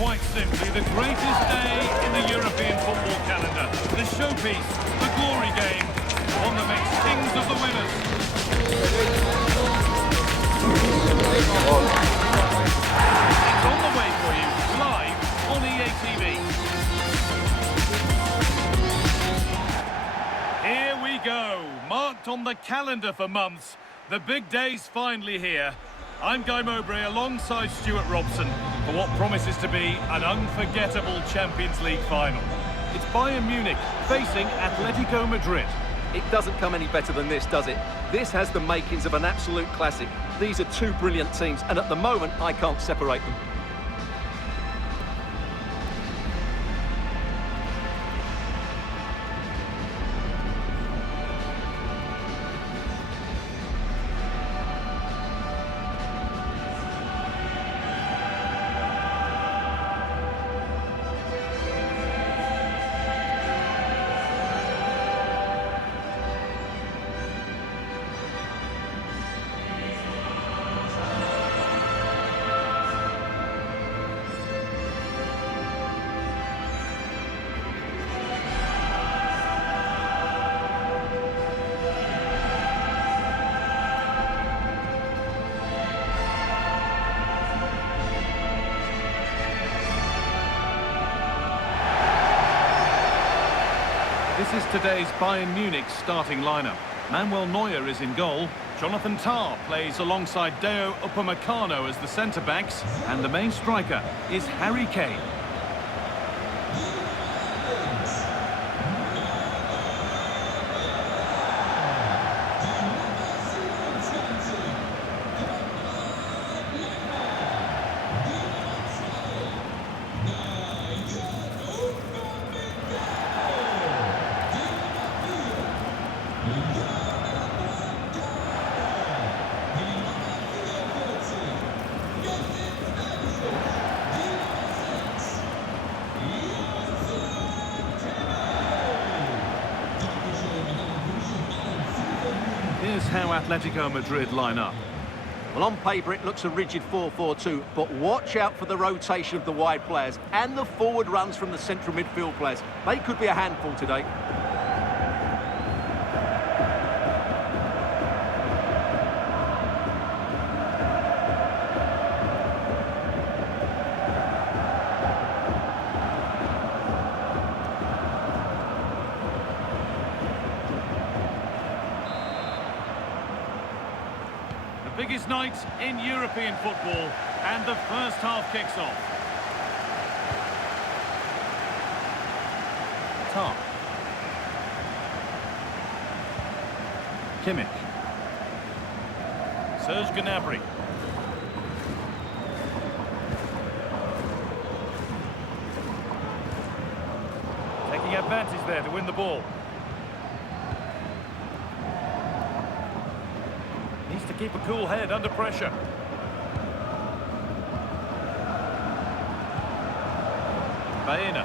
Quite simply, the greatest day in the European football calendar. The showpiece, the glory game, one that makes kings of the winners. It's on the way for you, live on EA TV. Here we go, marked on the calendar for months. The big day's finally here. I'm Guy Mowbray alongside Stuart Robson for what promises to be an unforgettable Champions League final. It's Bayern Munich facing Atletico Madrid. It doesn't come any better than this, does it? This has the makings of an absolute classic. These are two brilliant teams, and at the moment, I can't separate them. This is today's Bayern Munich starting lineup. Manuel Neuer is in goal. Jonathan Tah plays alongside Deo Upamecano as the centre-backs. And the main striker is Harry Kane. Here's how Atletico Madrid line up. Well, on paper, it looks a rigid 4-4-2, but watch out for the rotation of the wide players and the forward runs from the central midfield players. They could be a handful today. Biggest night in European football, and the first half kicks off. Tah. Kimmich. Serge Gnabry. Taking advantage there to win the ball. To keep a cool head under pressure. Baena.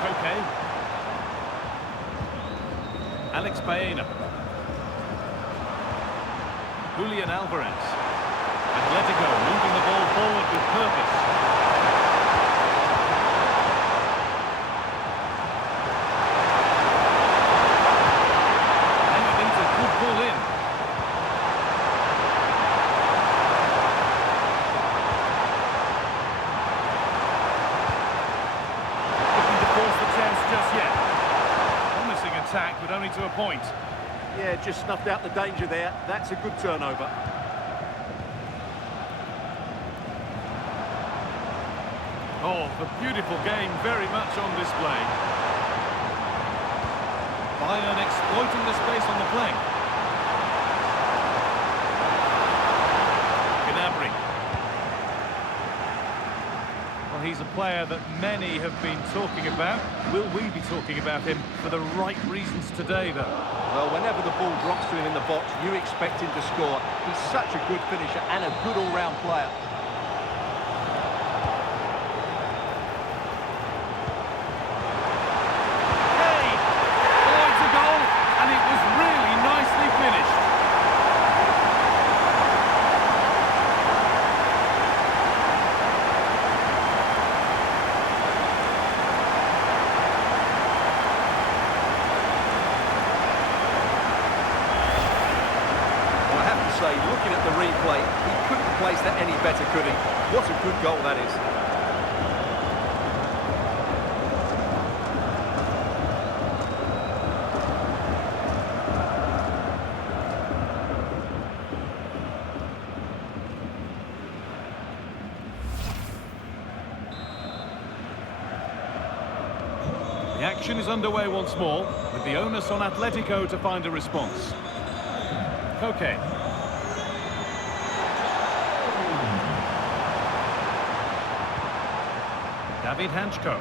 Koke. Alex Baena. Julian Alvarez. Atletico moving the ball forward with purpose. Attack, but only to a point. Yeah, just snuffed out the danger there. That's a good turnover. Oh, the beautiful game very much on display. Bayern exploiting the space on the flank. Gnabry. Well, he's a player that many have been talking about. Will we be talking about him for the right reasons today, though? Well, whenever the ball drops to him in the box, you expect him to score. He's such a good finisher and a good all-round player. Hey! Oh, it's a goal, and it was really nicely finished. looking at the replay, he couldn't place that any better, could he? What a good goal that is. The action is underway once more, with the onus on Atletico to find a response. Koke. David Hanchko.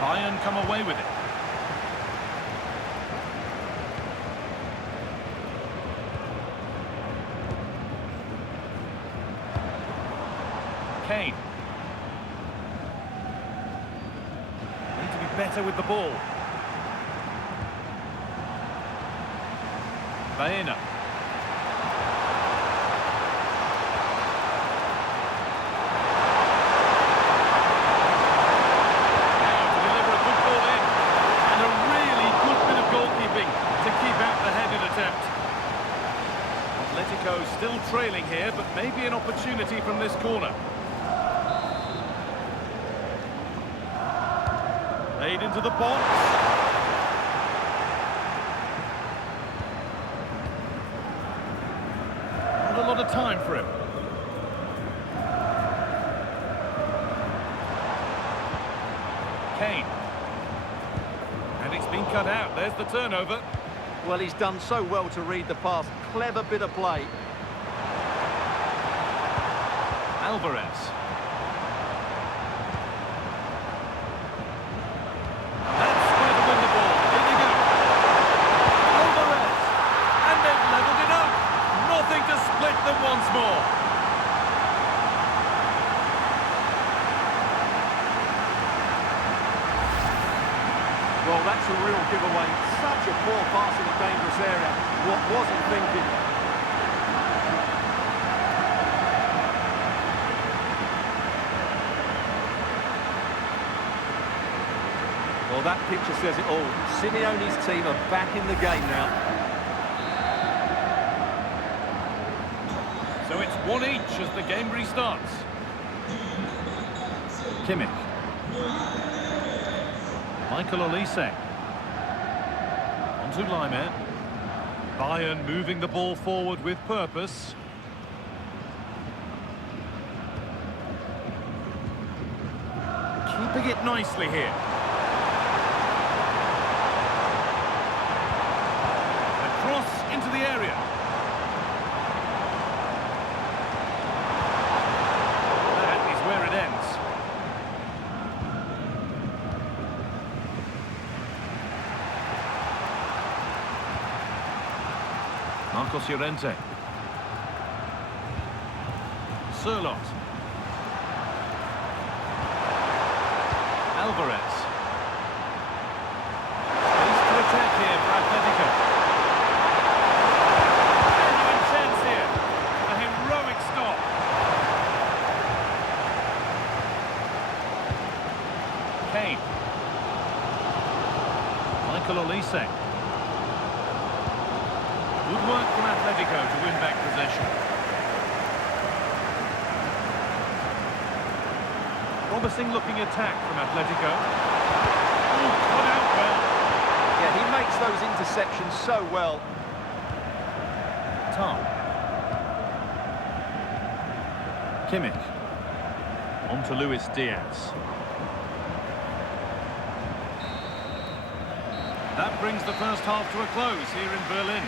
Bayern come away with it. Kane. Need to be better with the ball. Baena. Now to deliver a good ball in. And a really good bit of goalkeeping to keep out the headed attempt. Atletico still trailing here, but maybe an opportunity from this corner. Played into the box. Not a lot of time for him. Kane. And it's been cut out. There's the turnover. Well, he's done so well to read the pass. Clever bit of play. Alvarez. Once more. Well, that's a real giveaway. Such a poor pass in a dangerous area. What was he thinking? Well, that picture says it all. Simeone's team are back in the game now. So it's one each as the game restarts. Kimmich. Michael Olise. On to Ligue. Bayern moving the ball forward with purpose. Keeping it nicely here. A cross into the area. Marcos Llorente. Sirlot. Alvarez. Space to attack here for Atletico. Genuine chance here. A heroic stop. Kane. Michael Olise. Good work from Atletico to win back possession. Promising looking attack from Atletico. Oh, cut out well. Yeah, he makes those interceptions so well. Tom. Kimmich. On to Luis Diaz. That brings the first half to a close here in Berlin.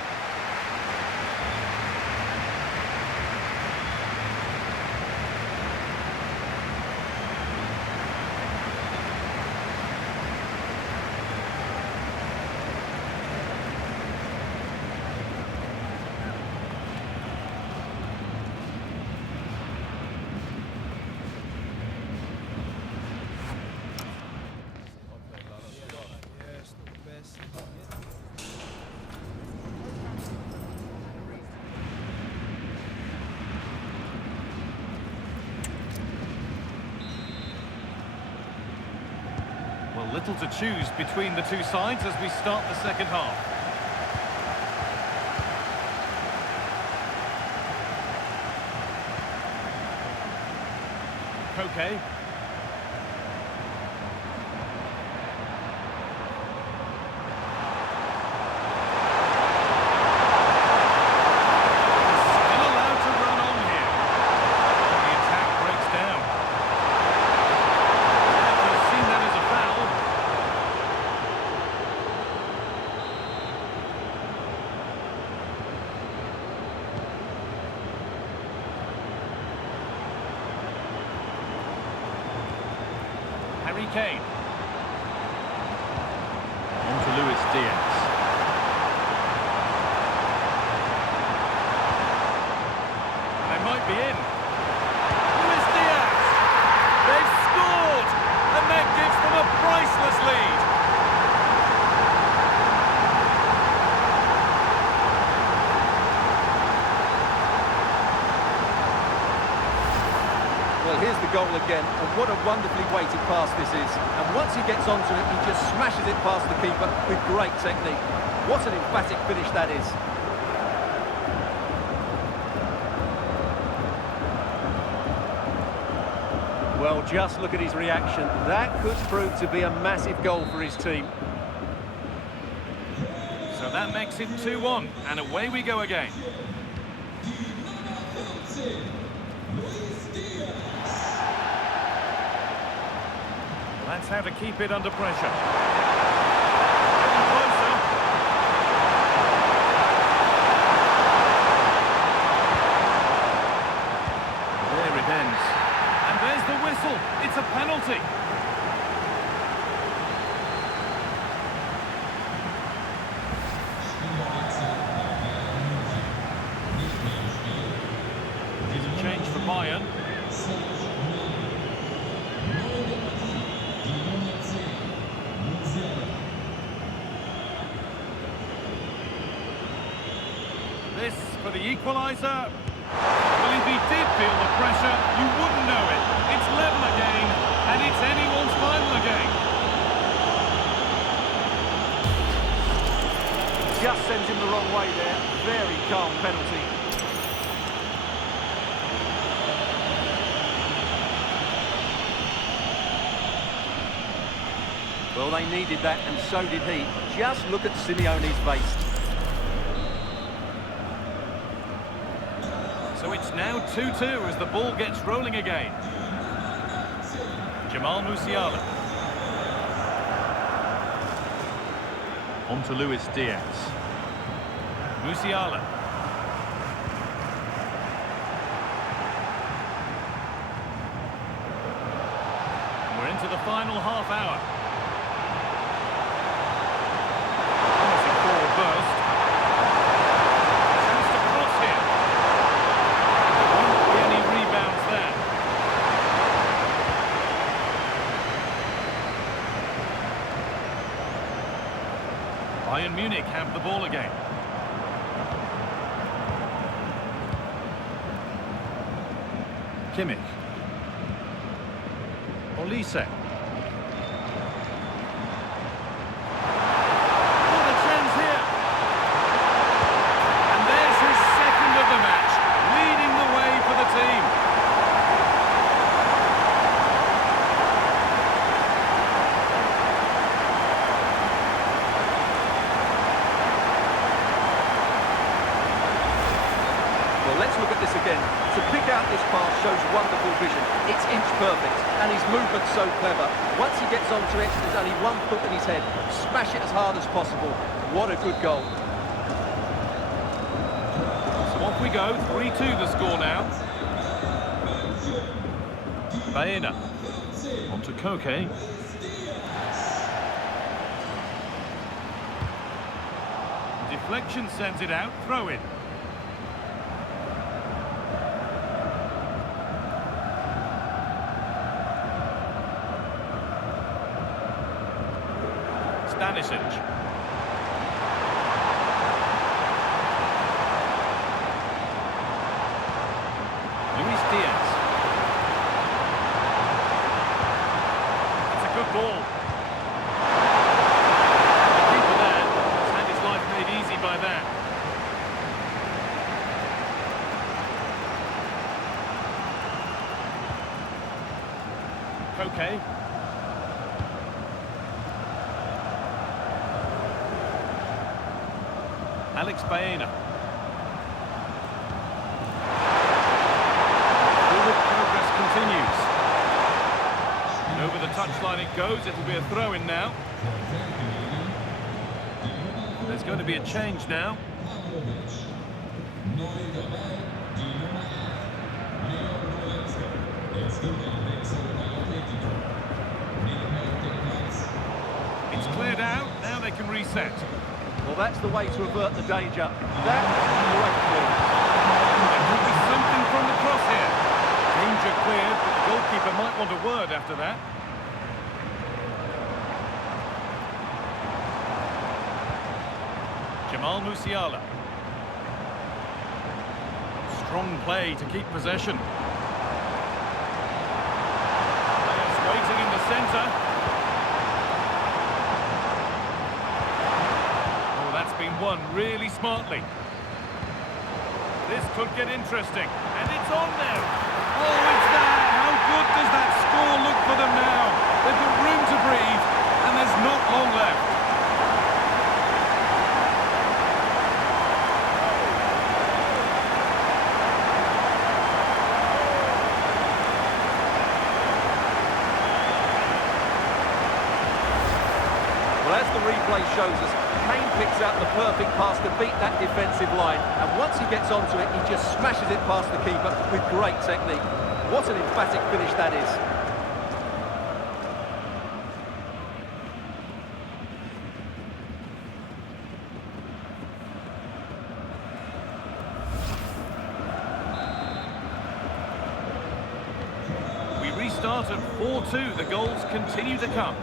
little to choose between the two sides as we start the second half. Okay. Still allowed to run on here. The attack breaks down. I've seen that as a foul. Harry Kane. On to Luis Diaz. They might be in. Luis Diaz! They've scored! And that gives them a priceless lead. Well, here's the goal again, and what a wonderfully weighted pass this is. And once he gets onto it, he just smashes it past the keeper with great technique. What an emphatic finish that is. Well, just look at his reaction. That could prove to be a massive goal for his team. So that makes it 2-1, and away we go again. That's how to keep it under pressure. Getting closer. There it ends. And there's the whistle. It's a penalty. Here's a change for Bayern. This for the equaliser. Well, if he did feel the pressure, you wouldn't know it. It's level again, and it's anyone's final again. Just sends him the wrong way there. Very calm penalty. Well, they needed that, and so did he. Just look at Simeone's face. So it's now 2-2 as the ball gets rolling again. Jamal Musiala. On to Luis Diaz. Musiala. And we're into the final half hour. Promising forward burst. Chance to cross here. There won't be any rebounds there. Bayern Munich have the ball again. Kimmich. Olise. What a chance here. And there's his second of the match, leading the way for the team. Well, let's look at this again. To pick out this pass shows wonderful vision. It's inch perfect, and his movement's so clever. Once he gets onto it, there's only one foot in his head. Smash it as hard as possible. What a good goal. So off we go, 3-2 the score now. Baena. On to Koke. Deflection sends it out, throw in. Stanisic. Luis Diaz. That's a good ball. okay. Alex Baena. Forward progress continues. And over the touchline it goes. It'll be a throw-in now. There's going to be a change now. It's cleared out. Now they can reset. Well, that's the way to avert the danger. That's great clearance. There could be something from the cross here. Danger cleared, but the goalkeeper might want a word after that. Jamal Musiala. Strong play to keep possession. Players waiting in the centre. Oh, that's been won really smartly. This could get interesting. And it's on now. Oh, it's there. How good does that score look for them now? They've got room to breathe, and there's not long left. Well, as the replay shows us, Kane picks out the perfect pass to beat that defensive line. And once he gets onto it, he just smashes it past the keeper with great technique. What an emphatic finish that is. We restart at 4-2. The goals continue to come.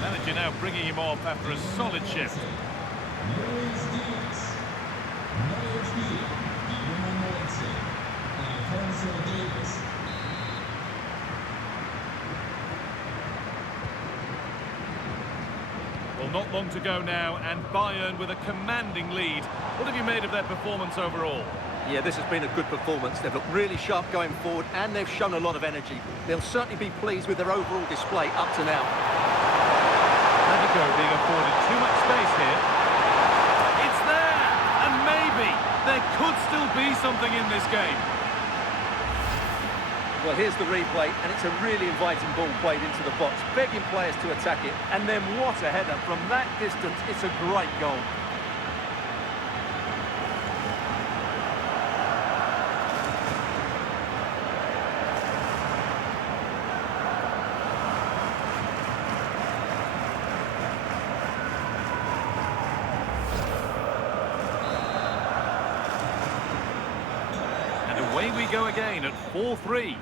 Manager now bringing him off after a solid shift. Well, not long to go now, and Bayern with a commanding lead. What have you made of their performance overall? Yeah, this has been a good performance. They've looked really sharp going forward, and they've shown a lot of energy. They'll certainly be pleased with their overall display up to now. Atletico being afforded too much space here. It's there! And maybe there could still be something in this game. Well, here's the replay, and it's a really inviting ball played into the box, begging players to attack it. And then what a header. From that distance, it's a great goal. Away we go again at 4-3.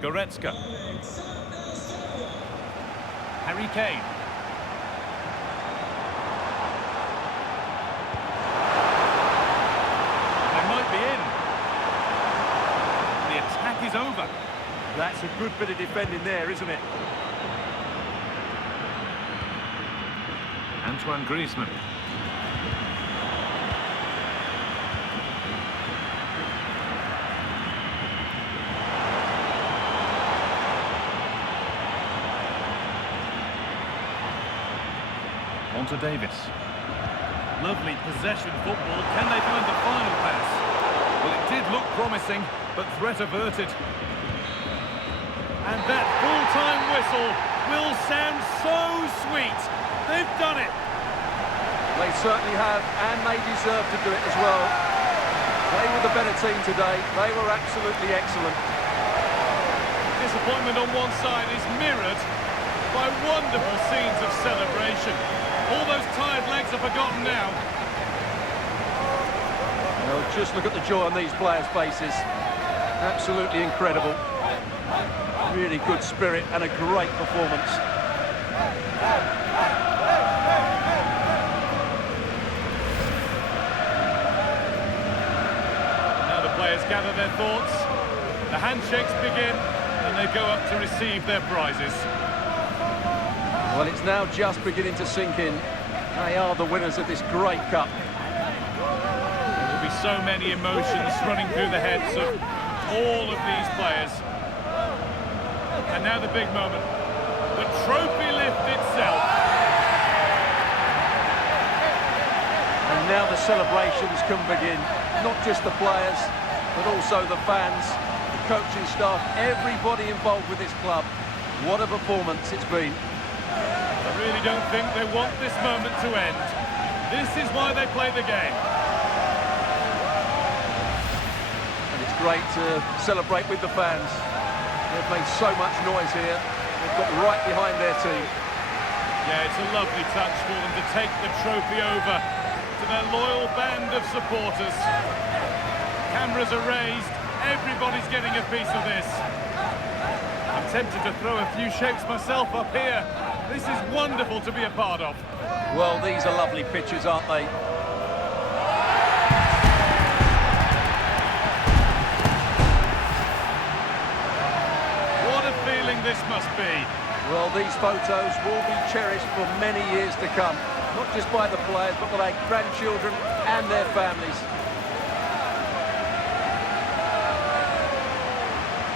Goretzka. Harry Kane. They might be in. The attack is over. That's a good bit of defending there, isn't it? Antoine Griezmann. To Davis. Lovely possession football. Can they find the final pass? Well, it did look promising, but threat averted. And that full-time whistle will sound so sweet. They've done it. They certainly have, and they deserve to do it as well. They were the better team today. They were absolutely excellent. Disappointment on one side is mirrored by wonderful scenes of celebration. All those tired legs are forgotten now. Well, just look at the joy on these players' faces. Absolutely incredible. Really good spirit and a great performance. Now the players gather their thoughts. The handshakes begin, and they go up to receive their prizes. Well, it's now just beginning to sink in. They are the winners of this great cup. There will be so many emotions running through the heads of all of these players. And now the big moment. The trophy lift itself. And now the celebrations can begin. Not just the players, but also the fans, the coaching staff, everybody involved with this club. What a performance it's been. I really don't think they want this moment to end. This is why they play the game. And it's great to celebrate with the fans. They've made so much noise here. They've got right behind their team. Yeah, it's a lovely touch for them to take the trophy over to their loyal band of supporters. Cameras are raised. Everybody's getting a piece of this. I'm tempted to throw a few shapes myself up here. This is wonderful to be a part of. Well, these are lovely pictures, aren't they? What a feeling this must be. Well, these photos will be cherished for many years to come. Not just by the players, but by their grandchildren and their families.